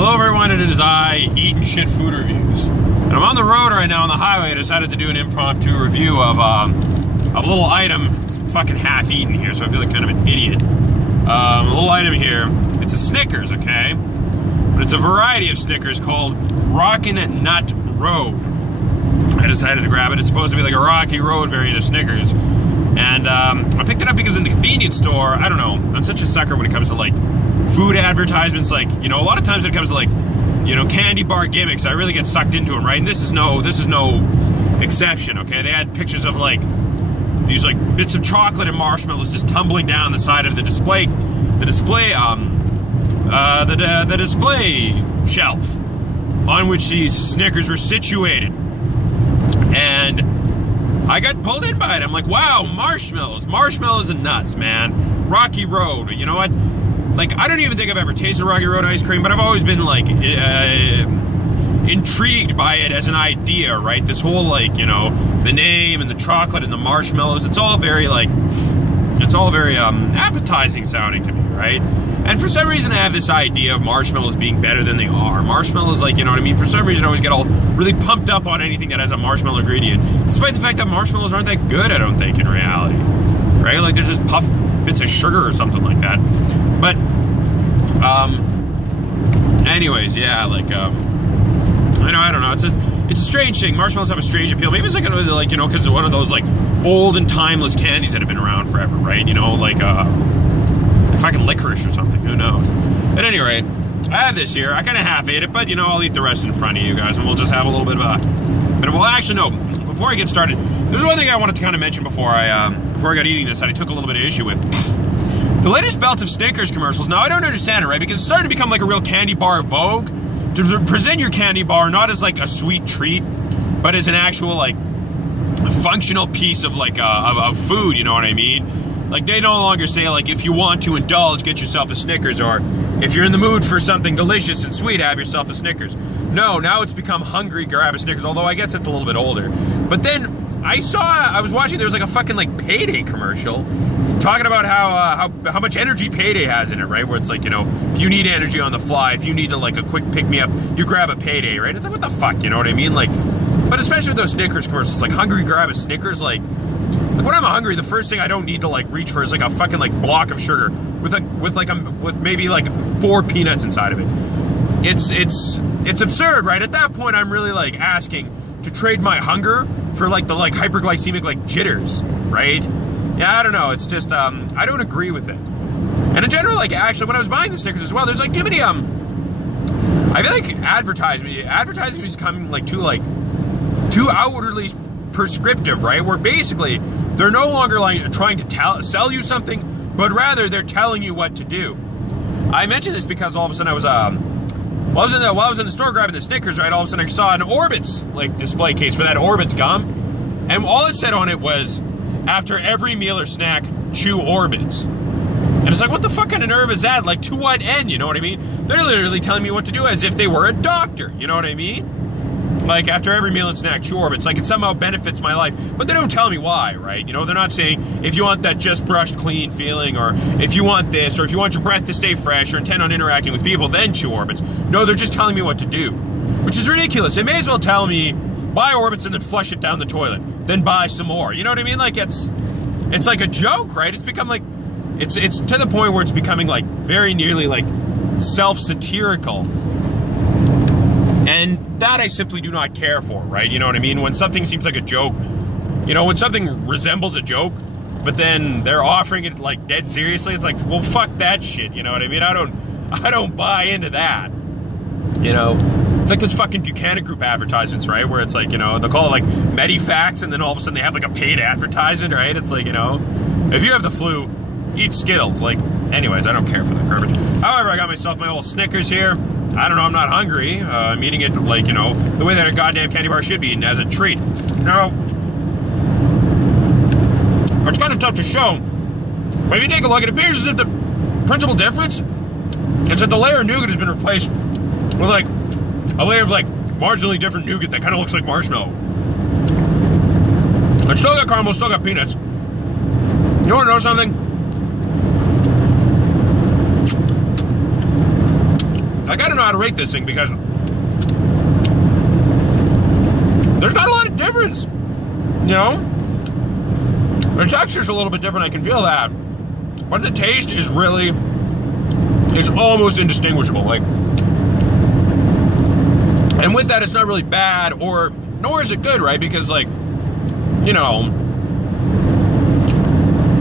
Hello everyone, it is I, Eatin Shit Food Reviews. And I'm on the road right now on the highway. I decided to do an impromptu review of a little item. It's fucking half-eaten here, so I feel like kind of an idiot. A little item here. It's a Snickers, okay? But it's a variety of Snickers called Rockin Nut Road. I decided to grab it. It's supposed to be like a Rocky Road variant of Snickers. And I picked it up because in the convenience store, I don't know, I'm such a sucker when it comes to like food advertisements. Like, you know, a lot of times when it comes to like, you know, candy bar gimmicks, I really get sucked into them, right? And this is no exception, okay? They had pictures of like these like bits of chocolate and marshmallows just tumbling down the side of the display shelf on which these Snickers were situated. And I got pulled in by it. I'm like, wow, marshmallows and nuts, man. Rocky Road. You know what? Like, I don't even think I've ever tasted Rocky Road ice cream, but I've always been like intrigued by it as an idea, right? This whole like, you know, the name and the chocolate and the marshmallows. It's all very appetizing sounding to me, right? And for some reason I have this idea of marshmallows being better than they are. Marshmallows, like, you know what I mean? For some reason I always get all really pumped up on anything that has a marshmallow ingredient, despite the fact that marshmallows aren't that good, I don't think, in reality. Right? Like, they're just puffed bits of sugar or something like that. But, anyways, yeah, like, I don't know. It's a strange thing. Marshmallows have a strange appeal. Maybe it's like, you know, because it's one of those, like, old and timeless candies that have been around forever, right? You know, like, fucking licorice or something, who knows. At any rate, I have this here. I kind of half ate it, but you know, I'll eat the rest in front of you guys and we'll just have a little bit of well, actually no, before I get started, there's one thing I wanted to kind of mention before I got eating this that I took a little bit of issue with. The latest belt of Snickers commercials, now I don't understand it, right? Because it's starting to become like a real candy bar vogue to present your candy bar not as like a sweet treat, but as an actual like functional piece of like of food, you know what I mean? Like, they no longer say, like, if you want to indulge, get yourself a Snickers, or if you're in the mood for something delicious and sweet, have yourself a Snickers. No, now it's become hungry, grab a Snickers, although I guess it's a little bit older. But then, I was watching, there was like a fucking, like, Payday commercial talking about how much energy Payday has in it, right? Where it's like, you know, if you need energy on the fly, if you need to, like, a quick pick-me-up, you grab a Payday, right? It's like, what the fuck, you know what I mean? Like, but especially with those Snickers commercials, like, hungry, grab a Snickers, like when I'm hungry, the first thing I don't need to like reach for is like a fucking like block of sugar with maybe like 4 peanuts inside of it. It's absurd, right? At that point, I'm really like asking to trade my hunger for like the like hyperglycemic like jitters, right? Yeah, I don't know. It's just I don't agree with it. And in general, like actually, when I was buying the Snickers as well, there's like too many I feel like advertising is becoming like too outwardly prescriptive, right? Where basically they're no longer like trying to sell you something, but rather they're telling you what to do. I mentioned this because all of a sudden I was while I was in the store grabbing the Snickers, right? All of a sudden I saw an Orbitz like display case for that Orbitz gum, and all it said on it was, after every meal or snack, chew Orbitz. And it's like, what the fuck kind of nerve is that? Like, to what end? You know what I mean? They're literally telling me what to do as if they were a doctor. You know what I mean? Like, after every meal and snack, chew Orbitz. Like, it somehow benefits my life. But they don't tell me why, right? You know, they're not saying, if you want that just brushed clean feeling, or if you want this, or if you want your breath to stay fresh, or intend on interacting with people, then chew Orbitz. No, they're just telling me what to do. Which is ridiculous. They may as well tell me, buy Orbitz and then flush it down the toilet. Then buy some more. You know what I mean? Like, it's like a joke, right? It's become like, it's to the point where it's becoming like, very nearly like, self-satirical. And that I simply do not care for, right? You know what I mean? When something seems like a joke, you know, when something resembles a joke, but then they're offering it like dead seriously, it's like, well, fuck that shit, you know what I mean? I don't buy into that, you know? It's like this fucking Buchanan Group advertisements, right? Where it's like, you know, they'll call it like Medifax, and then all of a sudden they have like a paid advertisement, right? It's like, you know, if you have the flu, eat Skittles. Like, anyways, I don't care for that garbage. However, I got myself my old Snickers here. I don't know, I'm not hungry. I'm eating it like, you know, the way that a goddamn candy bar should be eaten, as a treat. Now, it's kind of tough to show, but if you take a look, it appears as if the principal difference is that the layer of nougat has been replaced with like a layer of like marginally different nougat that kind of looks like marshmallow. It's still got caramel, still got peanuts. You want to know something? I gotta know how to rate this thing because there's not a lot of difference. You know? The texture's a little bit different, I can feel that. But the taste is really, it's almost indistinguishable. Like, and with that, it's not really bad, nor is it good, right? Because, like, you know,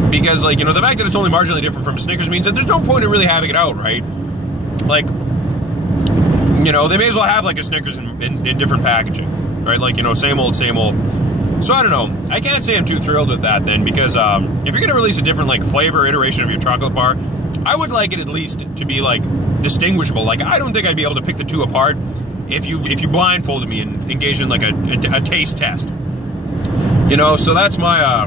the fact that it's only marginally different from a Snickers means that there's no point in really having it out, right? Like, you know, they may as well have, like, a Snickers in different packaging, right? Like, you know, same old, same old. So, I don't know. I can't say I'm too thrilled with that, then, because if you're going to release a different, like, flavor iteration of your chocolate bar, I would like it at least to be, like, distinguishable. Like, I don't think I'd be able to pick the two apart if you blindfolded me and engaged in, like, a taste test. You know, so that's my,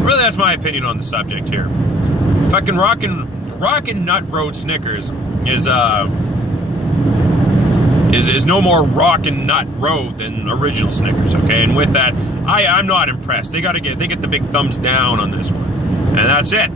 really that's my opinion on the subject here. Fucking Rockin Nut Road Snickers is no more Rockin Nut Road than original Snickers, okay? And with that, I'm not impressed. They get the big thumbs down on this one. And that's it.